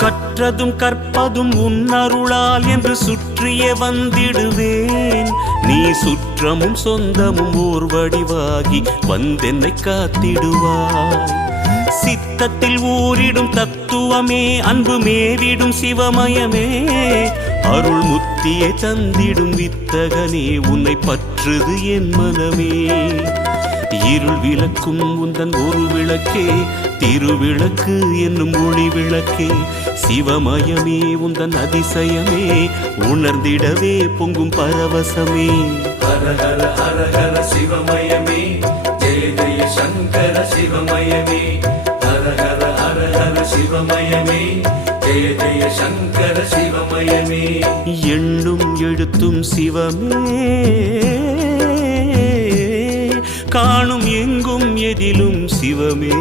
கற்றதும் கற்பதும் உன்னருளால் என்று சுற்றிய வந்திடுவேன். நீ சுற்றமும் சொந்தமும் ஓர் வடிவாகி வந்தென்னை காத்திடுவாய். சித்தத்தில் ஊரிடும் தத்துவமே, அன்பு மேவிடும் சிவமயமே, அருள் முத்தியை தந்திடும் வித்தகனே, உன்னை பற்றுது என் மனமே. இருள் விளக்கும் உந்தன் ஒரு விளக்கே, திருவிளக்கு என்னும் ஒளி விளக்கே, சிவமயமே உந்தன் அதிசயமே, உணர்ந்திடவே பொங்கும் பரவசமே. ஹர ஹர ஹர ஹர சிவமயமே, ஜெய ஜெய சங்கர சிவமயமே. ஹர ஹர ஹர ஹர சிவமயமே, ஜெய ஜெய சங்கர சிவமயமே. எண்ணும் எழுத்தும் சிவமே, காணும் எங்கும் எதிலும் சிவமே.